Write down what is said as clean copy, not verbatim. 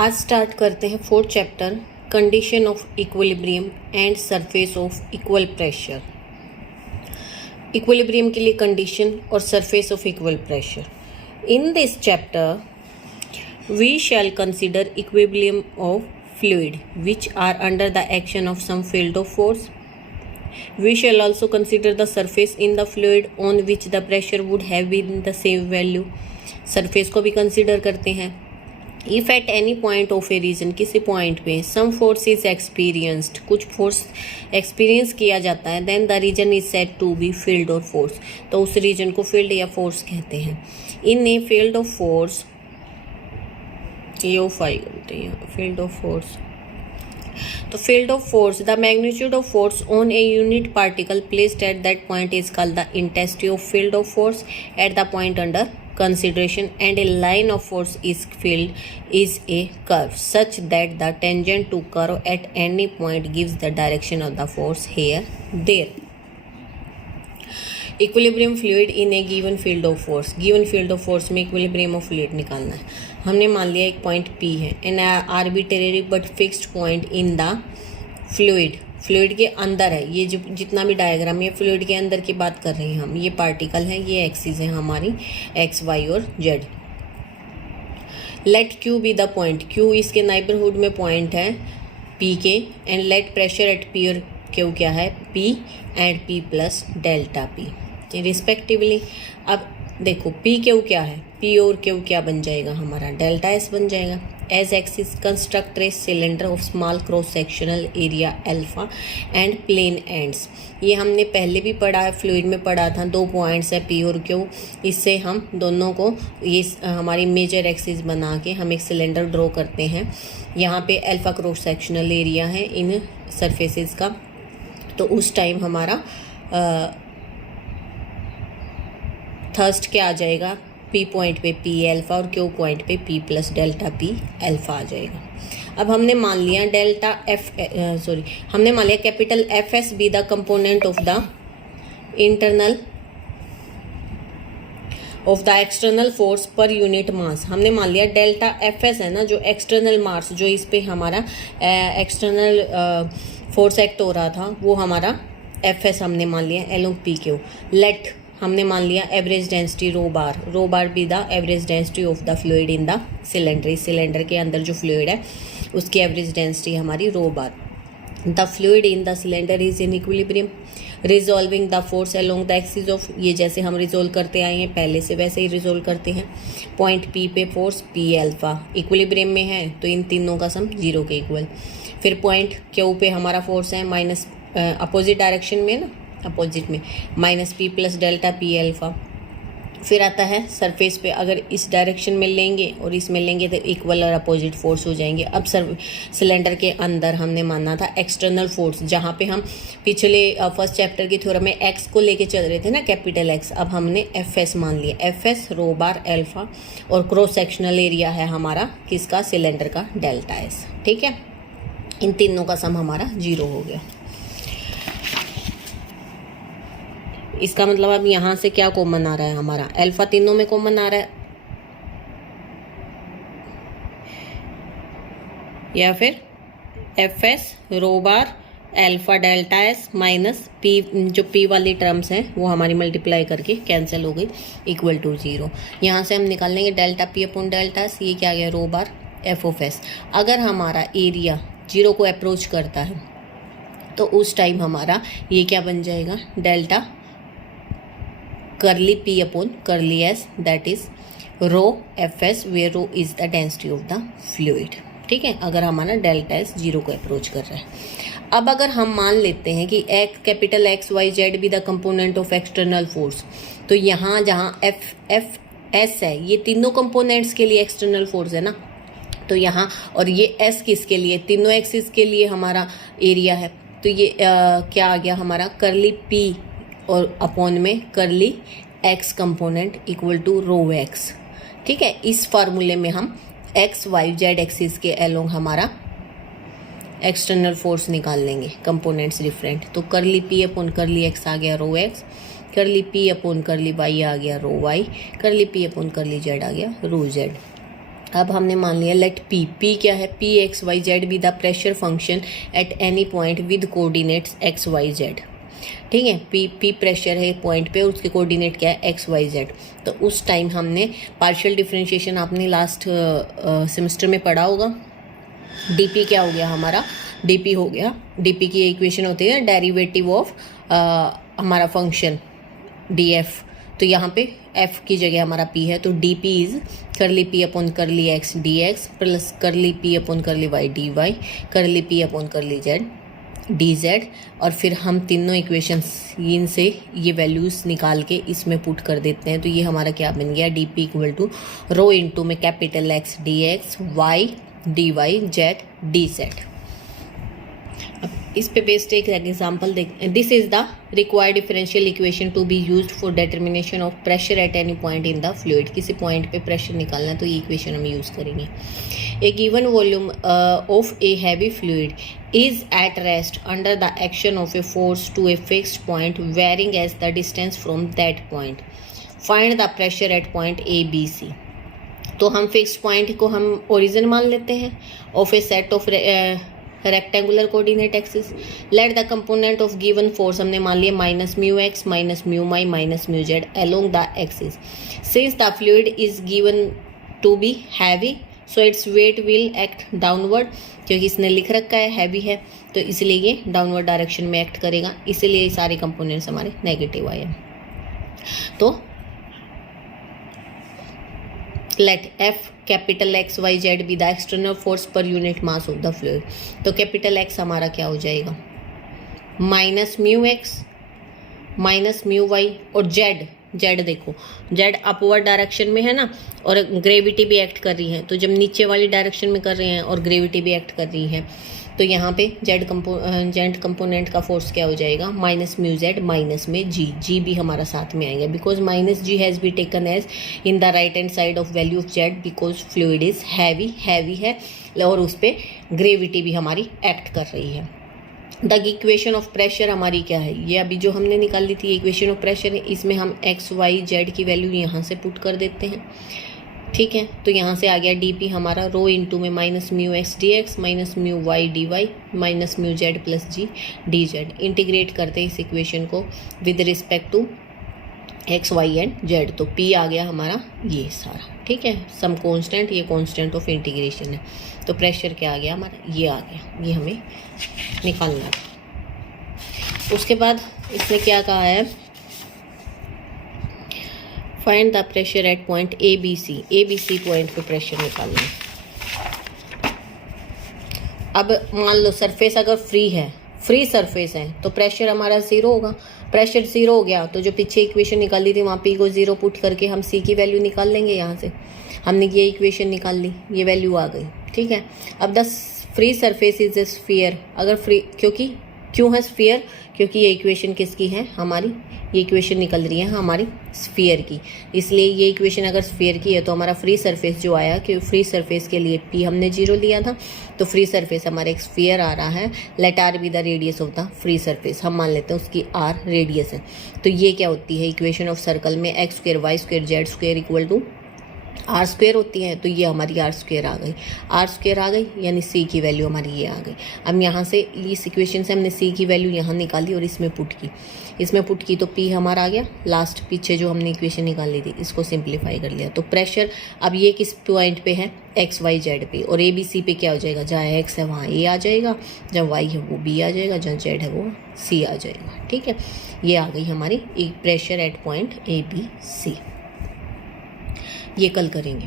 आज स्टार्ट करते हैं fourth chapter, condition of equilibrium and surface of equal pressure. Equilibrium के लिए कंडीशन और surface of equal pressure. In this chapter we shall consider equilibrium of fluid which are under the action of some field of force. We shall also consider the surface in the fluid on which the pressure would have been the same value. Surface को भी consider करते हैं। If at any point of a region, किसी point पे some force is experienced, कुछ force experience किया जाता है, then the region is said to be field or force. तो उस रीजन को फील्ड या फोर्स कहते हैं। In a field of force, field of force. तो field of force, the magnitude of force on a unit particle placed at that point is called the intensity of field of force at the point under consideration, and a line of force is a curve such that the tangent to curve at any point gives the direction of the force here, there. Equilibrium fluid in A given field of force. Given field of force में equilibrium of fluid निकालना है। हमने मान लिया एक point P है, an arbitrary but fixed point in the fluid. Fluid के अंदर है, ये जो जितना भी डायग्राम ये फ्लूइड के अंदर की बात कर रहे हैं हम। ये पार्टिकल है, ये एक्सिस है हमारी एक्स वाई और z. Let Q be the point, Q इसके नाइबरहुड में पॉइंट है P के, and let pressure at P और Q क्या है, P and P plus delta P respectively. अब देखो P Q क्या है, P और Q क्या बन जाएगा हमारा, डेल्टा S बन जाएगा। As axis construct a cylinder of small cross sectional area alpha and plane ends. ये हमने पहले भी पढ़ा है, फ्लूइड में पढ़ा था। दो पॉइंट्स है P और Q, इससे हम दोनों को ये हमारी मेजर एक्सिस बना के हम एक सिलेंडर ड्रॉ करते हैं। यहाँ पे अल्फा क्रॉस सेक्शनल एरिया है इन सरफेसेस का। तो उस टाइम हमारा थर्स्ट क्या आ जाएगा, P पॉइंट पे P अल्फा और Q पॉइंट पे P plus delta P alpha आ जाएगा। अब हमने मान लिया हमने मान लिया capital Fs be the component of the internal of the external force per unit mass. हमने मान लिया डेल्टा Fs है ना, जो एक्सटर्नल मास, जो इस पे हमारा एक्सटर्नल फोर्स एक्ट हो रहा था, वो हमारा Fs हमने मान लिया एलोंग PQ। लेट हमने मान लिया average density rho bar be the average density of the fluid in the cylinder. इस सिलेंडर के अंदर जो फ्लूइड है उसकी एवरेज डेंसिटी हमारी rho bar. The fluid in the cylinder is in equilibrium resolving the force along the axis of, ये जैसे हम रिजोल्व करते आए हैं पहले से वैसे ही रिजोल्व करते हैं। पॉइंट P पे फोर्स P अल्फा इक्विलिब्रियम में है, तो इन तीनों का सम 0 के इक्वल। फिर पॉइंट Q पे हमारा फोर्स है माइनस अपोजिट डायरेक्शन में ना, अपोजिट में minus P plus delta P alpha. फिर आता है सरफेस पे, अगर इस डायरेक्शन में लेंगे और इसमें लेंगे तो इक्वल और अपोजिट फोर्स हो जाएंगे। अब सिलेंडर के अंदर हमने मानना था एक्सटर्नल फोर्स, जहाँ पे हम पिछले फर्स्ट चैप्टर की थ्योरम में एक्स को लेके चल रहे थे ना, कैपिटल एक्स। अब हमने Fs मान लिया, Fs रो बार अल्फा, और क्रॉस सेक्शनल एरिया है हमारा किसका, सिलेंडर का, डेल्टा S। ठीक है, इन तीनों का सम हमारा 0 हो गया। इसका मतलब अब यहाँ से क्या कॉमन आ रहा है हमारा, अल्फा तीनों में कॉमन आ रहा है, या फिर Fs rho bar alpha delta S minus P, जो P वाली टर्म्स हैं वो हमारी मल्टीप्लाई करके कैंसिल हो गई, इक्वल टू 0। यहाँ से हम निकाल लेंगे delta P upon delta S, ये क्या गया, रो बार F ऑफ S। अगर हमारा एरिया 0 को अप्रोच करता है तो उस टाइम हमारा ये क्या बन जाएगा, delta curly P upon curly S, that is rho Fs where rho is the density of the fluid. ठीक है, अगर हमारा डेल्टा S 0 को अप्रोच कर रहा है। अब अगर हम मान लेते हैं कि capital X Y Z B the component of external force, तो यहाँ जहाँ F है, ये तीनों कंपोनेंट्स के लिए एक्सटर्नल फोर्स है ना, तो यहाँ, और ये S किसके लिए, तीनों एक्सिस के लिए हमारा एरिया है। तो ये क्या आ गया हमारा, करली P और अपॉन में curly X component equal to rho X। ठीक है, इस फार्मूले में हम X Y Z एक्सिस के अलोंग हमारा एक्सटर्नल फोर्स निकाल लेंगे, कंपोनेंट्स डिफरेंट। तो करली P अपॉन करली X आ गया रो X, करली P अपॉन करली Y आ गया रो Y, करली P अपॉन करली Z आ गया रो Z। अब हमने मान लिया लेट पी क्या है, p x y z be the pressure function at any point with coordinates x y z. ठीक है, पी प्रेशर है पॉइंट पे, उसके कोऑर्डिनेट क्या है एक्स वाई जेड। तो उस टाइम हमने पार्शियल डिफरेंशिएशन आपने लास्ट सेमेस्टर में पढ़ा होगा। डीपी क्या हो गया हमारा, डीपी हो गया, डीपी की इक्वेशन होती है डेरिवेटिव ऑफ हमारा फंक्शन डीएफ। तो यहाँ पे f की जगह हमारा p है, तो डी पी इज करली p अपॉन करली x डी एक्स प्लस करली p अपॉन करली y डी वाई करली p अपॉन करली z डी जेड। और फिर हम तीनों इक्वेशंस इनसे ये वैल्यूज़ निकाल के इसमें पुट कर देते हैं। तो ये हमारा क्या बन गया, D P equal to rho into में capital x D X Y D Y Z D Z. अब इस पे बेस्ड एक एग्जांपल देख, this is the required differential equation to be used for determination of pressure at any point in the fluid. किसी point पे pressure निकालना है तो ये इक्वेशन हम यूज़ करेंगे। A given volume of a heavy fluid is at rest under the action of a force to a fixed point varying as the distance from that point. Find the pressure at point A, B, C. तो हम fixed point को हम origin मान लेते हैं of a set of rectangular coordinate axis. Let the component of given force हमने मान लिया minus mu x minus mu y minus mu z along the axis. Since the fluid is given to be heavy so its weight will act downward, क्योंकि इसने लिख रखा है heavy है तो इसलिए ये डाउनवर्ड डायरेक्शन में एक्ट करेगा, इसीलिए ये सारे कंपोनेंट्स हमारे नेगेटिव आए हैं। तो let f capital x y z be the external force per unit mass of the fluid. तो कैपिटल एक्स हमारा क्या हो जाएगा, minus mu x minus mu y, और जेड देखो जेड अपवर्ड डायरेक्शन में है ना, और ग्रेविटी भी एक्ट कर रही है। तो जब नीचे वाली डायरेक्शन में कर रहे हैं और ग्रेविटी भी एक्ट कर रही है तो यहाँ पे जेड कंपोनेंट का फोर्स क्या हो जाएगा, माइनस म्यू जेड माइनस में जी भी हमारा साथ में आएगा, because minus g has be taken as in the right hand side of value of z because fluid is heavy है और उस पर ग्रेविटी भी हमारी एक्ट कर रही है। द इक्वेशन ऑफ प्रेशर हमारी क्या है, ये अभी जो हमने निकाल ली थी इक्वेशन ऑफ प्रेशर, इसमें हम एक्स वाई जेड की वैल्यू यहाँ से पुट कर देते हैं। ठीक है, तो यहाँ से आ गया डी पी हमारा रो इंटू में minus mu x d x minus mu y D y minus mu z plus g d z. Integrate करते हैं इस इक्वेशन को with respect to x y and z, तो पी आ गया हमारा ये सारा। ठीक है, सम कांस्टेंट, ये कांस्टेंट ऑफ इंटीग्रेशन है। तो प्रेशर क्या आ गया हमारा, ये आ गया, ये हमें निकालना है। उसके बाद इसने क्या कहा है, find the pressure at point a b c point पे प्रेशर निकालना है। अब मान लो सरफेस अगर फ्री सरफेस है तो प्रेशर हमारा ज़ीरो होगा। प्रेशर ज़ीरो हो गया तो जो पीछे इक्वेशन निकाली थी वहाँ पी को ज़ीरो पुट करके हम सी की वैल्यू निकाल लेंगे। यहाँ से हमने ये इक्वेशन निकाल ली, ये वैल्यू आ गई। ठीक है, अब the free surface is a sphere. अगर फ्री क्यों है स्फीयर, क्योंकि ये इक्वेशन किसकी है हमारी, ये इक्वेशन निकल रही है हमारी स्फीयर की, इसलिए ये इक्वेशन अगर स्फीयर की है तो हमारा फ्री सरफेस जो आया कि फ्री सरफेस के लिए पी हमने जीरो लिया था, तो फ्री सरफेस हमारा एक स्फीयर आ रहा है। Let r be the radius of the free surface, हम मान लेते हैं उसकी आर रेडियस है। तो ये क्या होती है इक्वेशन ऑफ सर्कल में x square y square z square equal to r square होती है। तो ये हमारी आर स्क्वायर आ गई, यानी सी की वैल्यू हमारी ये आ गई। अब यहाँ से इस इक्वेशन से हमने सी की वैल्यू यहाँ निकाली और इसमें पुट की तो पी हमारा आ गया। लास्ट पीछे जो हमने इक्वेशन निकाली थी इसको सिंप्लीफाई कर लिया। तो प्रेशर अब ये किस पॉइंट पे है, एक्स वाई जेड पे, और ए बी सी पे क्या हो जाएगा, जहाँ एक्स है वहाँ ए आ जाएगा, जहाँ वाई है वो बी आ जाएगा, जहाँ जेड है वो सी आ जाएगा। ठीक है, ये आ गई हमारी एक pressure at point a b c. ये कल करेंगे।